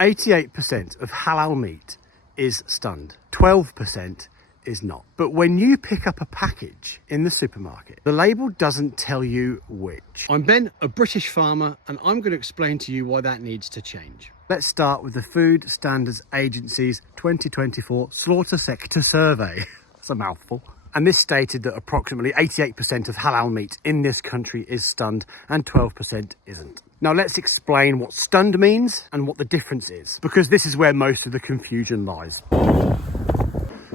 88% of halal meat is stunned. 12% is not. But when you pick up a package in the supermarket, the label doesn't tell you which. I'm Ben, a British farmer, and I'm going to explain to you why that needs to change. Let's start with the Food Standards Agency's 2024 Slaughter Sector Survey. That's a mouthful. And this stated that approximately 88% of halal meat in this country is stunned and 12% isn't. Now let's explain what stunned means and what the difference is, because this is where most of the confusion lies.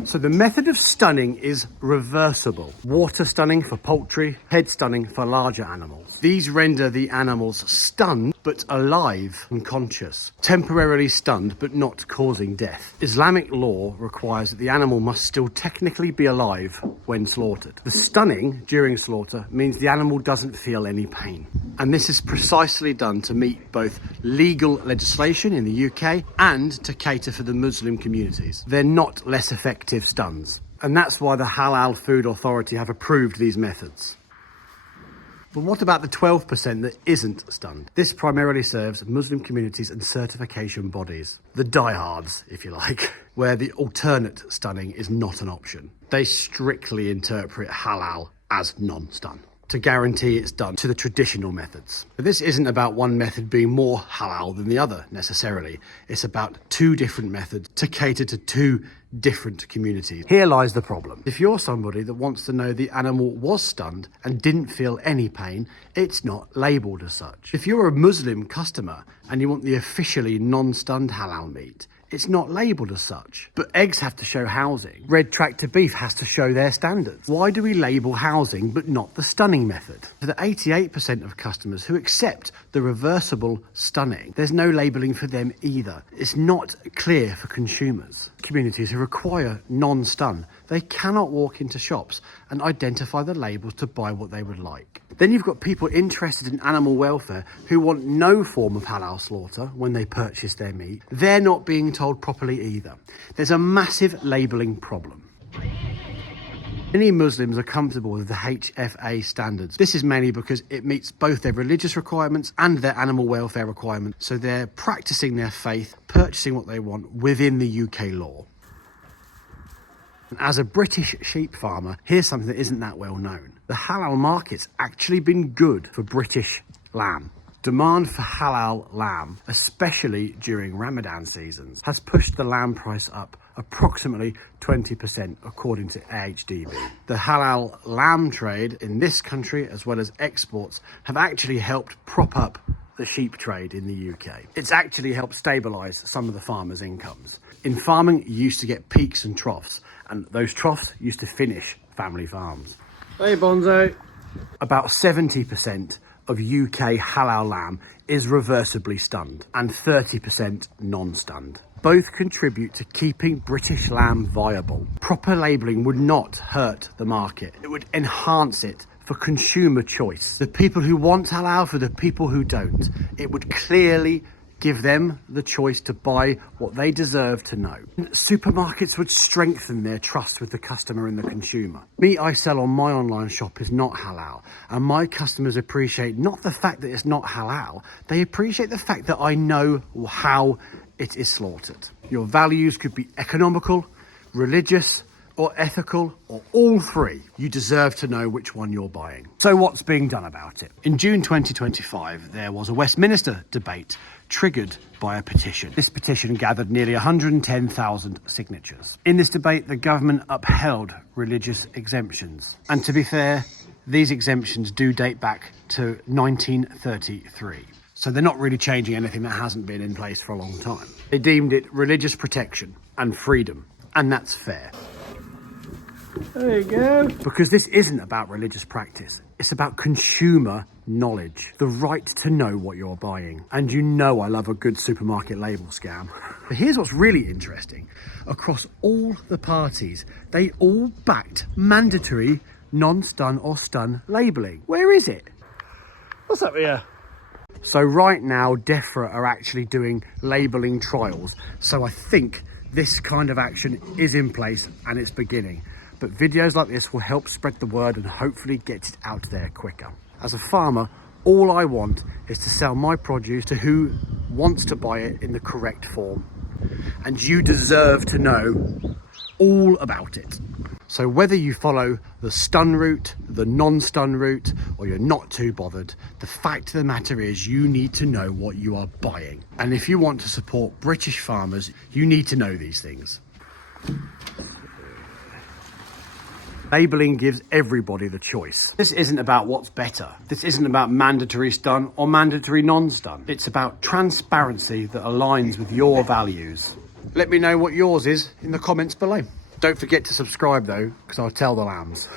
So the method of stunning is reversible. Water stunning for poultry, head stunning for larger animals. These render the animals stunned but alive and conscious, temporarily stunned but not causing death. Islamic law requires that the animal must still technically be alive when slaughtered. The stunning during slaughter means the animal doesn't feel any pain. And this is precisely done to meet both legal legislation in the UK and to cater for the Muslim communities. They're not less effective stuns, and that's why the Halal Food Authority have approved these methods. But what about the 12% that isn't stunned? This primarily serves Muslim communities and certification bodies, the diehards, if you like, where the alternate stunning is not an option. They strictly interpret halal as non-stun to guarantee it's done to the traditional methods. But this isn't about one method being more halal than the other necessarily. It's about two different methods to cater to two different communities. Here lies the problem. If you're somebody that wants to know the animal was stunned and didn't feel any pain, it's not labelled as such. If you're a Muslim customer and you want the officially non-stunned halal meat, it's not labelled as such. But eggs have to show housing. Red Tractor beef has to show their standards. Why do we label housing but not the stunning method? For the 88% of customers who accept the reversible stunning, there's no labelling for them either. It's not clear for consumers. Communities who require non-stun, they cannot walk into shops and identify the labels to buy what they would like. Then you've got people interested in animal welfare who want no form of halal slaughter when they purchase their meat. They're not being told properly either. There's a massive labelling problem. Many Muslims are comfortable with the HFA standards. This is mainly because it meets both their religious requirements and their animal welfare requirements. So they're practicing their faith, purchasing what they want within the UK law. As a British sheep farmer, here's something that isn't that well known. The halal market's actually been good for British lamb. Demand for halal lamb, especially during Ramadan seasons, has pushed the lamb price up approximately 20% according to AHDB. The halal lamb trade in this country, as well as exports, have actually helped prop up the sheep trade in the UK. It's actually helped stabilise some of the farmers' incomes. In farming, you used to get peaks and troughs, and those troughs used to finish family farms. Hey Bonzo! About 70% of UK halal lamb is reversibly stunned and 30% non-stunned. Both contribute to keeping British lamb viable. Proper labelling would not hurt the market. It would enhance it for consumer choice. The people who want halal for the people who don't. It would clearly give them the choice to buy what they deserve to know. Supermarkets would strengthen their trust with the customer and the consumer. Meat I sell on my online shop is not halal, and my customers appreciate not the fact that it's not halal, they appreciate the fact that I know how it is slaughtered. Your values could be economical, religious, or ethical, or all three. You deserve to know which one you're buying. So what's being done about it? In June 2025, there was a Westminster debate triggered by a petition. This petition gathered nearly 110,000 signatures. In this debate, the government upheld religious exemptions. And to be fair, these exemptions do date back to 1933. So they're not really changing anything that hasn't been in place for a long time. They deemed it religious protection and freedom, and that's fair. There you go. Because this isn't about religious practice. It's about consumer knowledge. The right to know what you're buying. And you know I love a good supermarket label scam. But here's what's really interesting. Across all the parties, they all backed mandatory non-stun or stun labelling. Where is it? What's up here? So right now, DEFRA are actually doing labelling trials. So I think this kind of action is in place and it's beginning. But videos like this will help spread the word and hopefully get it out there quicker. As a farmer, All I want is to sell my produce to who wants to buy it in the correct form. And you deserve to know all about it. So whether you follow the stun route, the non-stun route, or you're not too bothered, the fact of the matter is you need to know what you are buying. And if you want to support British farmers, you need to know these things. Labelling gives everybody the choice. This isn't about what's better. This isn't about mandatory stun or mandatory non-stun. It's about transparency that aligns with your values. Let me know what yours is in the comments below. Don't forget to subscribe though, because I'll tell the lambs.